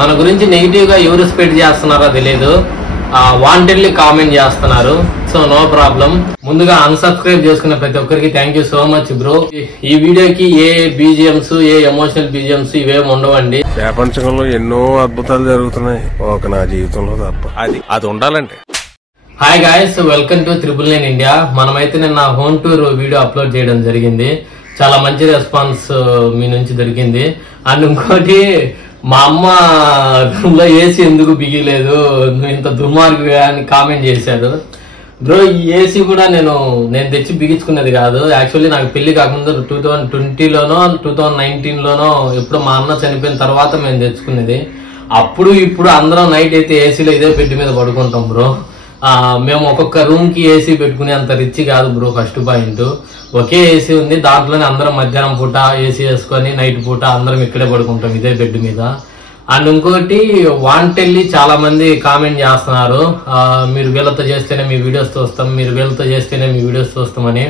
మన గురించి నెగిటివ్ గా ఎవరు స్ప్రెడ్ చేస్తున్నారో తెలియదు, వాంటెడ్లీ కామెంట్ చేస్తున్నారు. So no problem. ముందుగా అన్సబ్స్క్రైబ్ చేసుకున్న ప్రతి ఒక్కరికి thank you so much bro. ఈ వీడియోకి ఏ బీజిఎంస్, ఏ ఎమోషనల్ బీజిఎంస్ ఇవేమి ఉండవండి. ప్రపంచంలో ఎన్నో అద్భుతాలు జరుగుతున్నాయి, ఒక నా జీవితంలో తప్ప అది ఉండాలండి. Hi guys, welcome to 999 India. మనమైతే నిన్న హోమ్ టూర్ వీడియో అప్లోడ్ చేయడం జరిగింది. చాలా మంచి రెస్పాన్స్ మీ నుంచి దొరికింది. అండ్ ఇంకోటి, మా అమ్మ రూమ్ లో ఏసీ ఎందుకు బిగిలేదు, నువ్వు ఇంత దుర్మార్గు అని కామెంట్ చేశారు. బ్రో, ఈ ఏసీ కూడా నేను తెచ్చి బిగించుకున్నది కాదు. యాక్చువల్లీ నాకు పెళ్లి కాకముందు 2020లోనో 2019లోనో ఎప్పుడు మా అన్న చనిపోయిన తర్వాత మేము తెచ్చుకున్నది. అప్పుడు ఇప్పుడు అందరం నైట్ అయితే ఏసీలో ఇదే బెడ్ మీద పడుకుంటాం బ్రో. మేము ఒక్కొక్క రూమ్ కి ఏసీ పెట్టుకునే అంత రిచ్ కాదు బ్రో. ఫస్ట్ పాయింట్, ఒకే ఏసీ ఉంది, దాంట్లోనే అందరం మధ్యాహ్నం పూట ఏసీ వేసుకొని నైట్ పూట అందరం ఇక్కడే పడుకుంటాం ఇదే బెడ్ మీద. అండ్ ఇంకోటి, వాంటెడ్లీ చాలా మంది కామెంట్ చేస్తున్నారు, మీరు వీళ్ళతో చేస్తేనే మీ వీడియోస్ చూస్తాం, మీరు వీళ్ళతో చేస్తేనే మీ వీడియోస్ చూస్తామని.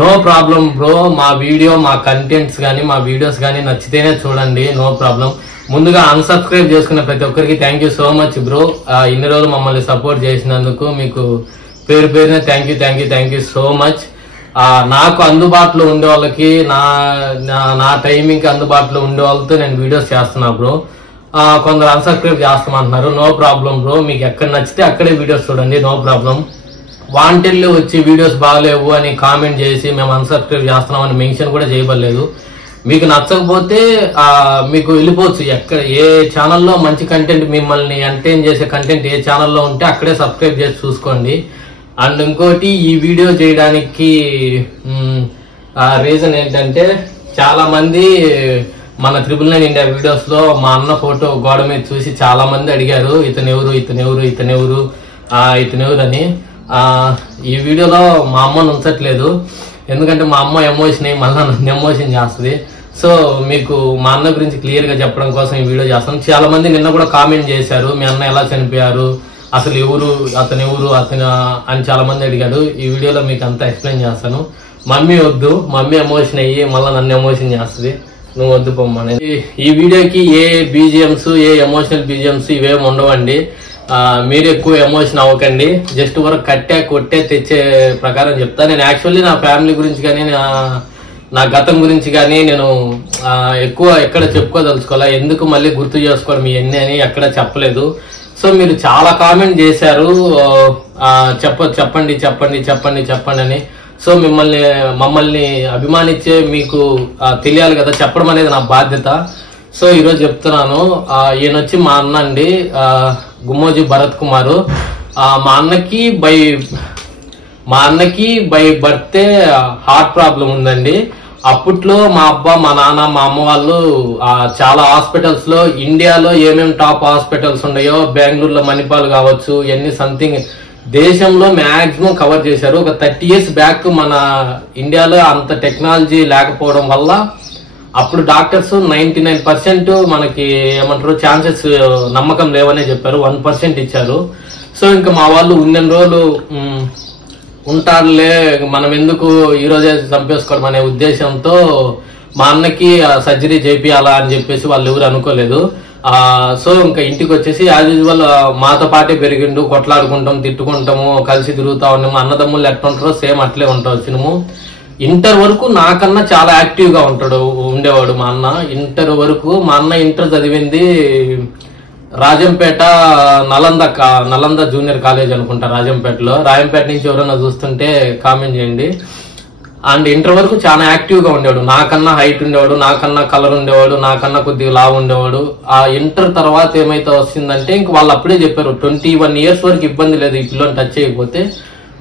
నో ప్రాబ్లం బ్రో, మా వీడియో, మా కంటెంట్స్ కానీ మా వీడియోస్ కానీ నచ్చితేనే చూడండి, నో ప్రాబ్లం. ముందుగా అన్సబ్స్క్రైబ్ చేసుకున్న ప్రతి ఒక్కరికి thank you so much bro. ఇన్ని రోజులు మమ్మల్ని సపోర్ట్ చేసినందుకు మీకు పేరు పేరునే థ్యాంక్ యూ సో మచ్. నాకు అందుబాటులో ఉండే వాళ్ళకి, నా టైమింగ్ కి అందుబాటులో ఉండే వాళ్ళతో నేను వీడియోస్ చేస్తున్నా బ్రో. కొందరు అన్సబ్స్క్రైబ్ చేస్తామంటున్నారు, నో ప్రాబ్లం బ్రో. మీకు ఎక్కడ నచ్చితే అక్కడే వీడియోస్ చూడండి, నో ప్రాబ్లం. వాంటెడ్లీ వచ్చి వీడియోస్ బాగలేవు అని కామెంట్ చేసి మేము అన్సబ్స్క్రైబ్ చేస్తున్నామని మెన్షన్ కూడా చేయబడలేదు. మీకు నచ్చకపోతే మీకు వెళ్ళిపోవచ్చు. ఎక్కడ ఏ ఛానల్లో మంచి కంటెంట్, మిమ్మల్ని ఎంటర్టైన్ చేసే కంటెంట్ ఏ ఛానల్లో ఉంటే అక్కడే సబ్స్క్రైబ్ చేసి చూసుకోండి. అండ్ ఇంకోటి, ఈ వీడియో చేయడానికి రీజన్ ఏంటంటే, చాలా మంది మన 999 ఇండియా వీడియోస్ లో మా అన్న ఫోటో గోడ మీద చూసి చాలా మంది అడిగారు, ఇతనెవరు అని. ఈ వీడియోలో మా అమ్మను ఉంచట్లేదు, ఎందుకంటే మా అమ్మ ఎమోషన్ అయ్యి మళ్ళీ నన్ను ఎమోషన్ చేస్తుంది. సో మీకు మా అన్న గురించి క్లియర్ గా చెప్పడం కోసం ఈ వీడియో చేస్తాను. చాలా మంది నిన్న కూడా కామెంట్ చేశారు, మీ అన్న ఎలా చనిపోయారు, అసలు అతను అని చాలా మంది అడిగారు. ఈ వీడియోలో మీకు అంతా ఎక్స్ప్లెయిన్ చేస్తాను. మమ్మీ వద్దు, మమ్మీ ఎమోషన్ అయ్యి మళ్ళీ నన్ను ఎమోషన్ చేస్తుంది, నువ్వు వద్దు పొమ్మని. ఈ వీడియోకి ఏ బీజిఎంస్, ఏ ఎమోషనల్ బీజిఎంస్ ఇవేమి ఉండవండి. మీరు ఎక్కువ ఎమోషన్ అవ్వకండి, జస్ట్ వరకు కొట్టే తెచ్చే ప్రకారం చెప్తా. నేను యాక్చువల్లీ నా ఫ్యామిలీ గురించి కానీ నా గతం గురించి కానీ నేను ఎక్కువ ఎక్కడ చెప్పుకోదలుచుకోవాలా, ఎందుకు మళ్ళీ గుర్తు చేసుకోవడం ఇవన్నీ అని ఎక్కడ చెప్పలేదు. సో మీరు చాలా కామెంట్ చేశారు, చెప్పండి అని. సో మమ్మల్ని అభిమానించే మీకు తెలియాలి కదా, చెప్పడం అనేది నా బాధ్యత. సో ఈరోజు చెప్తున్నాను. ఈయన వచ్చి మా అన్న అండి, గుమ్మోజీ భరత్ కుమారు. మా అన్నకి బై బర్తే హార్ట్ ప్రాబ్లం ఉందండి. అప్పట్లో మా అబ్బా, మా నాన్న, మా అమ్మ వాళ్ళు చాలా హాస్పిటల్స్ లో, ఇండియాలో ఏమేమి టాప్ హాస్పిటల్స్ ఉన్నాయో, బెంగళూరులో మణిపాల్ కావచ్చు, ఎన్ని సంథింగ్ దేశంలో మాక్సిమం కవర్ చేశారు. ఒక 30 years బ్యాక్ మన ఇండియాలో అంత టెక్నాలజీ లేకపోవడం వల్ల అప్పుడు డాక్టర్స్ 99% మనకి ఏమంటారు ఛాన్సెస్, నమ్మకం లేవనే చెప్పారు, 1% ఇచ్చారు. సో ఇంకా మా వాళ్ళు ఉన్నన్ని రోజులు ఉంటారులే, మనం ఎందుకు ఈ రోజే చంపేసుకోవడం అనే ఉద్దేశంతో మా అన్నకి సర్జరీ చేపియాలా అని చెప్పేసి వాళ్ళు ఎవరు అనుకోలేదు. సో ఇంకా ఇంటికి వచ్చేసి యాజ్ యూజువల్ మాతో పాటే పెరిగిండు, కొట్లాడుకుంటాం, తిట్టుకుంటాము, కలిసి తిరుగుతా ఉన్నాము. అన్నదమ్ములు ఎట్లా ఉంటారో సేమ్ అట్లే ఉంటాం వచ్చినము. ఇంటర్ వరకు నాకన్నా చాలా యాక్టివ్ గా ఉండేవాడు మా అన్న. ఇంటర్ వరకు మా అన్న ఇంటర్ చదివింది రాజంపేట నలంద జూనియర్ కాలేజ్ అనుకుంటా, రాజంపేటలో. రాజంపేట నుంచి ఎవరైనా చూస్తుంటే కామెంట్ చేయండి. అండ్ ఇంటర్ వరకు చాలా యాక్టివ్ గా ఉండేవాడు, నాకన్నా హైట్ ఉండేవాడు, నాకన్నా కలర్ ఉండేవాడు, నాకన్నా కొద్దిగా లావు ఉండేవాడు. ఆ ఇంటర్ తర్వాత ఏమైతే వస్తుందంటే, ఇంక వాళ్ళు అప్పుడే చెప్పారు 21 years వరకు ఇబ్బంది లేదు ఈ పిల్లని టచ్ చేయకపోతే,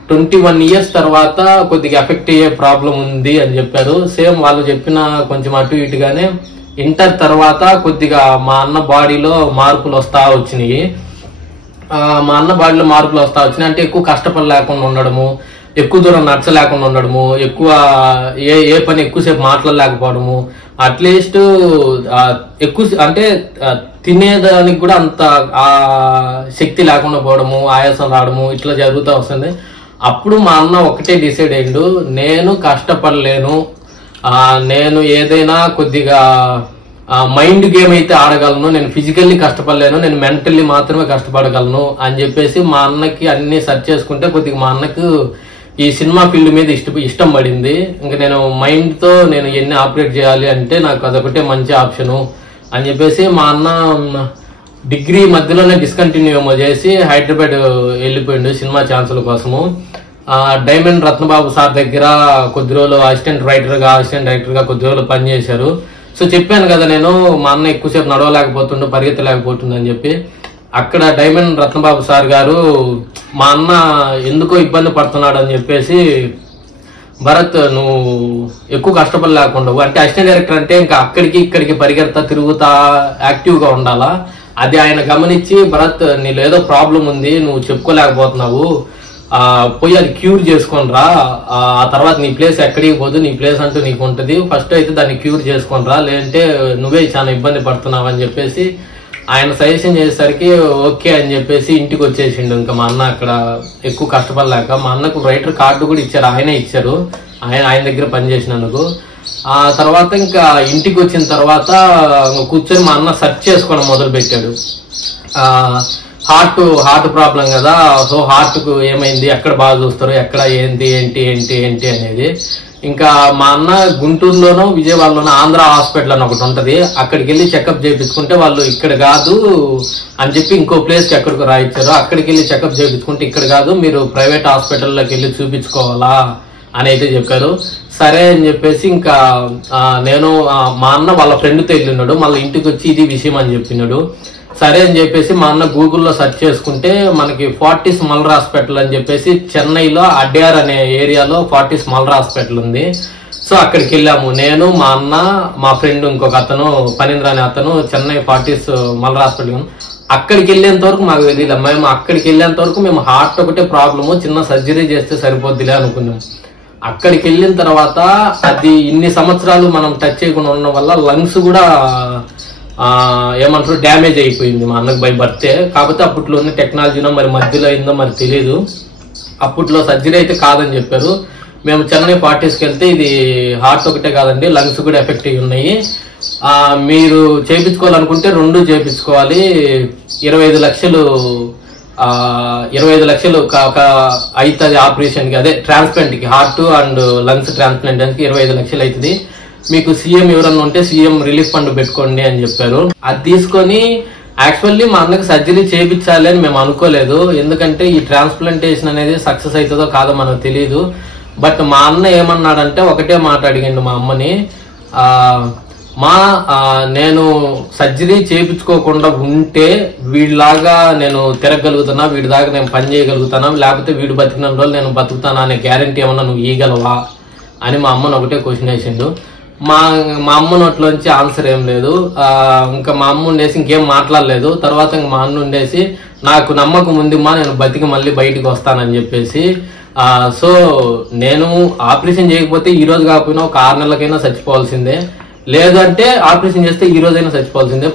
21 years తర్వాత కొద్దిగా ఎఫెక్ట్ అయ్యే ప్రాబ్లం ఉంది అని చెప్పారు. సేమ్ వాళ్ళు చెప్పిన కొంచెం అటు ఇటుగానే ఇంటర్ తర్వాత కొద్దిగా మా అన్న బాడీలో మార్పులు వస్తా వచ్చినాయి. అంటే ఎక్కువ కష్టపడలేకుండా ఉండడము, ఎక్కువ దూరం నడచలేకుండా ఉండడము, ఎక్కువ ఏ పని ఎక్కువసేపు మాట్లాడలేకపోవడము, అట్లీస్ట్ ఎక్కువ అంటే తినేదానికి కూడా అంత శక్తి లేకుండా పోవడము, ఆయాసం రావడము, ఇట్లా జరుగుతూ వస్తుంది. అప్పుడు మా అన్న ఒకటే డిసైడ్ అయ్యిండు, నేను కష్టపడలేను, నేను ఏదైనా కొద్దిగా మైండ్ గేమ్ అయితే ఆడగలను, నేను ఫిజికల్లీ కష్టపడలేను, నేను మెంటల్లీ మాత్రమే కష్టపడగలను అని చెప్పేసి మా అన్నకి అన్ని సెర్చ్ చేసుకుంటే కొద్దిగా మా అన్నకు ఈ సినిమా ఫీల్డ్ మీద ఇష్టం పడింది. ఇంకా నేను మైండ్ తో నేను ఎన్ని ఆపరేట్ చేయాలి అంటే నాకు అదొకటే మంచి ఆప్షను అని చెప్పేసి మా అన్న డిగ్రీ మధ్యలోనే డిస్కంటిన్యూ ఏమో చేసి హైదరాబాద్ వెళ్ళిపోయిండు సినిమా ఛాన్సుల కోసము. డైమండ్ రత్నబాబు సార్ దగ్గర కొద్ది రోజులు అసిస్టెంట్ డైరెక్టర్ గా కొద్ది రోజులు పనిచేశారు. సో చెప్పాను కదా నేను మా అన్న ఎక్కువసేపు నడవలేకపోతుండు, పరిగెత్తలేకపోతుండు అని చెప్పి. అక్కడ డైమండ్ రత్నబాబు సార్ గారు మా అన్న ఎందుకో ఇబ్బంది పడుతున్నాడు అని చెప్పేసి, భరత్ నువ్వు ఎక్కువ కష్టపడలేకుండా, అంటే అసిస్టెంట్ డైరెక్టర్ అంటే ఇంకా అక్కడికి ఇక్కడికి పరిగెడతా తిరుగుతా యాక్టివ్ గా ఉండాలా, అది ఆయన గమనించి భరత్ నీలో ఏదో ప్రాబ్లం ఉంది, నువ్వు చెప్పుకోలేకపోతున్నావు, పోయి అది క్యూర్ చేసుకోనరా, ఆ తర్వాత నీ ప్లేస్ ఎక్కడికి పోదు, నీ ప్లేస్ అంటూ నీకు ఉంటది, ఫస్ట్ అయితే దాన్ని క్యూర్ చేసుకోనరా, లేదంటే నువ్వే చాలా ఇబ్బంది పడుతున్నావు అని చెప్పేసి ఆయన సజెషన్ చేసేసరికి ఓకే అని చెప్పేసి ఇంటికి వచ్చేసిండు. ఇంకా మా అన్న అక్కడ ఎక్కువ కష్టపడలేక, మా అన్నకు రైటర్ కార్డు కూడా ఇచ్చారు, ఆయనే ఇచ్చారు, ఆయన దగ్గర పనిచేసినందుకు. ఆ తర్వాత ఇంకా ఇంటికి వచ్చిన తర్వాత కూర్చొని మా అన్న సెర్చ్ చేసుకోవడం మొదలు పెట్టాడు. హార్ట్ ప్రాబ్లం కదా, సో హార్ట్ కు ఏమైంది, ఎక్కడ బాగా చూస్తారు, ఎక్కడ ఏంటి అనేది. ఇంకా మా అన్న గుంటూరులోనో విజయవాడలోనో ఆంధ్ర హాస్పిటల్ అని ఒకటి ఉంటది, అక్కడికి వెళ్ళి చెకప్ చేయించుకుంటే వాళ్ళు ఇక్కడ కాదు అని చెప్పి ఇంకో ప్లేస్ కి ఎక్కడికి రాయించారు, అక్కడికి వెళ్ళి చెకప్ చేయించుకుంటే ఇక్కడ కాదు మీరు ప్రైవేట్ హాస్పిటల్లోకి వెళ్ళి చూపించుకోవాలా అని అయితే చెప్పారు. సరే అని చెప్పేసి ఇంకా నేను మా అన్న వాళ్ళ ఫ్రెండ్తో వెళ్ళినాడు, మళ్ళీ ఇంటికి వచ్చి ఇది విషయం అని చెప్పినాడు. సరే అని చెప్పేసి మా అన్న గూగుల్లో సెర్చ్ చేసుకుంటే మనకి ఫార్టీస్ మల్రా హాస్పిటల్ అని చెప్పేసి చెన్నైలో అడ్యార్ అనే ఏరియాలో ఫార్టీస్ మల్రా హాస్పిటల్ ఉంది. సో అక్కడికి వెళ్ళాము, నేను మా అన్న మా ఫ్రెండ్ ఇంకొక అతను పనీంద్ర అనే అతను, చెన్నై ఫార్టీస్ మల్రా హాస్పిటల్. అక్కడికి వెళ్ళేంత వరకు మాకు తెలియదు, మేము అక్కడికి వెళ్ళేంత వరకు మేము హార్ట్ ఒకటే ప్రాబ్లము, చిన్న సర్జరీ చేస్తే సరిపోద్దిలే అనుకున్నాం. అక్కడికి వెళ్ళిన తర్వాత అది ఇన్ని సంవత్సరాలు మనం టచ్ చేయకుండా ఉండడం వల్ల లంగ్స్ కూడా ఏమంటారు డ్యామేజ్ అయిపోయింది మా అన్నకు బై బర్తే. కాకపోతే అప్పట్లో ఉన్న టెక్నాలజీనో మరి మధ్యలో అయిందో మరి తెలియదు, అప్పట్లో సర్జరీ అయితే కాదని చెప్పారు. మేము చెన్నై ఫార్టీస్కి వెళ్తే ఇది హార్ట్ ఒకటే కాదండి లంగ్స్ కూడా ఎఫెక్ట్ అయ్యి ఉన్నాయి, మీరు చేయించుకోవాలనుకుంటే రెండు చేయించుకోవాలి, 25 లక్షలు అవుతుంది ఆపరేషన్ కి, అదే ట్రాన్స్ప్లాంట్ కి, హార్ట్ అండ్ లంగ్స్ ట్రాన్స్ప్లాంట్ కి 25 లక్షలు అవుతుంది, మీకు సీఎం ఎవరన్నా ఉంటే సీఎం రిలీఫ్ ఫండ్ పెట్టుకోండి అని చెప్పారు. అది తీసుకొని యాక్చువల్లీ మా అన్నకి సర్జరీ చేయించాలి అని మేము అనుకోలేదు, ఎందుకంటే ఈ ట్రాన్స్ప్లాంటేషన్ అనేది సక్సెస్ అవుతుందో కాదో మనకు తెలియదు. బట్ మా అన్న ఏమన్నాడంటే ఒకటే మాట అడిగిండు మా అమ్మని, నేను సర్జరీ చేయించుకోకుండా ఉంటే వీడిలాగా నేను తిరగలుగుతున్నా, వీడి దాకా నేను పని చేయగలుగుతానా, లేకపోతే వీడు బతికిన రోజులు నేను బతుకుతానా అనే గ్యారంటీ ఏమన్నా నువ్వు ఇవ్వగలవా అని మా అమ్మను ఒకటే క్వశ్చన్ వేసిండు. మా అమ్మ నోట్లోంచి ఆన్సర్ ఏం లేదు. ఇంకా మా అమ్మ ఉండేసి ఇంకేం మాట్లాడలేదు. తర్వాత మా అన్న ఉండేసి నాకు నమ్మకం ఉందిమ్మా, నేను బతికి మళ్ళీ బయటికి వస్తానని చెప్పేసి, సో నేను ఆపరేషన్ చేయకపోతే ఈ రోజు కాకపోయినా ఒక 6 నెలలకైనా చచ్చిపోవాల్సిందే, లేదంటే ఆపరేషన్ చేస్తే ఈ రోజైనా చచ్చిపోవాల్సిందే.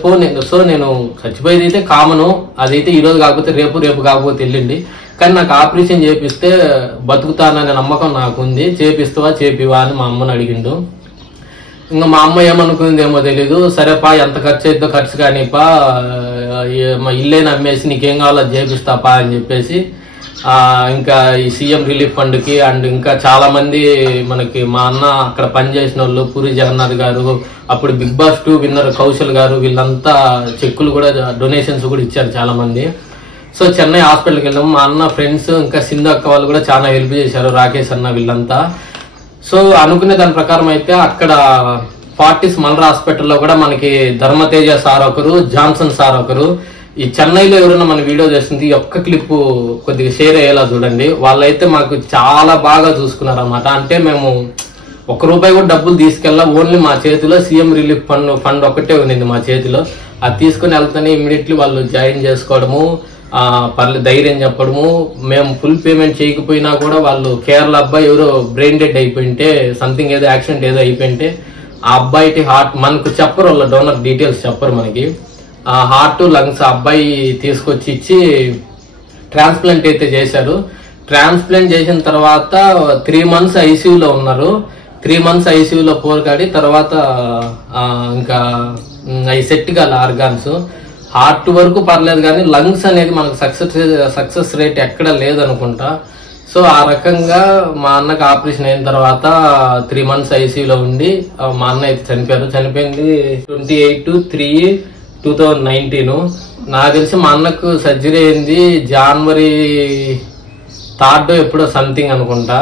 సో నేను చచ్చిపోయేది అయితే కామను, అదైతే ఈ రోజు కాకపోతే రేపు కాకపోతే వెళ్ళిండి, కానీ నాకు ఆపరేషన్ చేపిస్తే బతుకుతాననే నమ్మకం నాకు ఉంది, చేపిస్తావా చేపివా అని మా అమ్మని అడిగిండు. ఇంకా మా అమ్మ ఏమనుకుందేమో తెలీదు, సరేపా ఎంత ఖర్చు అయిద్దో ఖర్చు కానీపా, మా ఇల్లే నమ్మేసి నీకేం కావాలో అది చేపిస్తాపా అని చెప్పేసి ఇంకా ఈ సీఎం రిలీఫ్ ఫండ్ కి అండ్ ఇంకా చాలా మంది మనకి మా అన్న అక్కడ పనిచేసిన వాళ్ళు, పూరి జగన్నాథ్ గారు, అప్పుడు బిగ్ బాస్ 2 విన్నర్ కౌశల్ గారు, వీళ్ళంతా చెక్కులు కూడా డొనేషన్స్ కూడా ఇచ్చారు చాలా మంది. సో చెన్నై హాస్పిటల్కి వెళ్ళాము, మా అన్న ఫ్రెండ్స్ ఇంకా సింధు అక్క వాళ్ళు కూడా చాలా హెల్ప్ చేశారు, రాకేష్ అన్న వీళ్ళంతా. సో అనుకునే దాని ప్రకారం అయితే అక్కడ ఫార్టీస్ మల్రా హాస్పిటల్లో కూడా మనకి ధర్మతేజ సార్ ఒకరు, జాన్సన్ సార్ ఒకరు. ఈ చెన్నైలో ఎవరైనా మన వీడియో చేస్తుంది ఈ ఒక్క క్లిప్ కొద్దిగా షేర్ అయ్యేలా చూడండి. వాళ్ళైతే మాకు చాలా బాగా చూసుకున్నారు అన్నమాట. అంటే మేము ₹1 కూడా డబ్బులు తీసుకెళ్ళా, ఓన్లీ మా చేతిలో సీఎం రిలీఫ్ ఫండ్ ఒకటే ఉంది మా చేతిలో. అది తీసుకుని వెళ్తానే ఇమీడియట్లీ వాళ్ళు జాయిన్ చేసుకోవడము, పర్లేదు ధైర్యం చెప్పడము. మేము ఫుల్ పేమెంట్ చేయకపోయినా కూడా వాళ్ళు కేరళ అబ్బాయి ఎవరో బ్రెయిన్ డెడ్ అయిపోయింటే, సంథింగ్ ఏదో యాక్సిడెంట్ ఏదో అయిపోయింటే ఆ అబ్బాయికి హార్ట్ మనకు చెప్పరు, వాళ్ళ డోనర్ డీటెయిల్స్ చెప్పరు మనకి. హార్ట్ లంగ్స్ అబ్బాయి తీసుకొచ్చి ఇచ్చి ట్రాన్స్ప్లాంట్ అయితే చేశారు. ట్రాన్స్ప్లాంట్ చేసిన తర్వాత 3 months ఐసీయూలో ఉన్నారు. 3 months ఐసీయూలో పోరాడి తర్వాత ఇంకా అవి సెట్ కాల ఆర్గాన్స్. హార్ట్ వరకు పర్లేదు కానీ లంగ్స్ అనేది మనకు సక్సెస్ రేట్ ఎక్కడ లేదనుకుంటా. సో ఆ రకంగా మా అన్నకు ఆపరేషన్ అయిన తర్వాత 3 months ఐసీయూలో ఉండి మా అన్న అయితే చనిపోయింది 28/3/2019. నాకు తెలిసి మా అన్నకు సర్జరీ అయింది January 3rd ఎప్పుడో సంథింగ్ అనుకుంటా.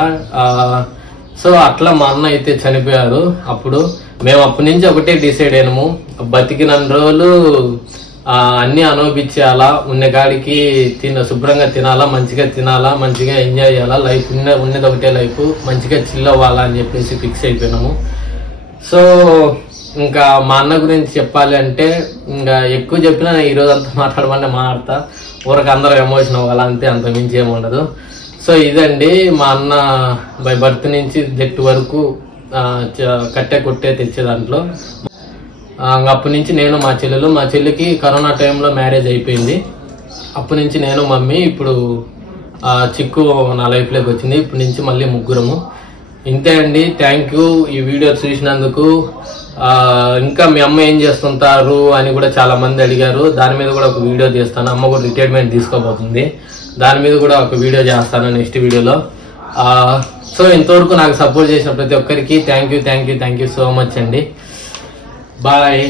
సో అట్లా మా అన్న అయితే చనిపోయారు. అప్పుడు మేము అప్పటి నుంచి ఒకటే డిసైడ్ అయినాము, బతికిన రోజులు అన్ని అనుభవించాలా, ఉన్న గాడికి శుభ్రంగా తినాలా, మంచిగా తినాలా, మంచిగా ఎంజాయ్ చేయాలా, లైఫ్ ఉన్నది ఒకటే లైఫ్, మంచిగా చిల్ అవ్వాలా అని చెప్పేసి ఫిక్స్ అయిపోయినాము. సో ఇంకా మా అన్న గురించి చెప్పాలి అంటే ఇంకా ఎక్కువ చెప్పినా ఈ రోజు అంతా మాట్లాడమంటే మాట్లాడతా, ఊరికి అందరూ ఎమోషన్ అవ్వాలి అంతే, అంత మించి ఏముండదు. సో ఇదండి మా అన్న బై బర్త్ నుంచి డెత్ వరకు కట్టే కొట్టే తెచ్చే దాంట్లో. అప్పటి నుంచి నేను మా చెల్లికి కరోనా టైంలో మ్యారేజ్ అయిపోయింది. అప్పటి నుంచి నేను మమ్మీ, ఇప్పుడు చిక్కు నా లైఫ్లోకి వచ్చింది. ఇప్పటి నుంచి మళ్ళీ ముగ్గురము. ఇంతే అండి. థ్యాంక్ యూ ఈ వీడియో చూసినందుకు. ఇంకా మీ అమ్మ ఏం చేస్తుంటారు అని కూడా చాలా మంది అడిగారు. దాని మీద కూడా ఒక వీడియో చేస్తాను. అమ్మ కూడా రిటైర్మెంట్ తీసుకోబోతుంది, దాని మీద కూడా ఒక వీడియో చేస్తాను నెక్స్ట్ వీడియోలో. సో ఇంతవరకు నాకు సపోర్ట్ చేసిన ప్రతి ఒక్కరికి థ్యాంక్ యూ సో మచ్ అండి. బాయ్.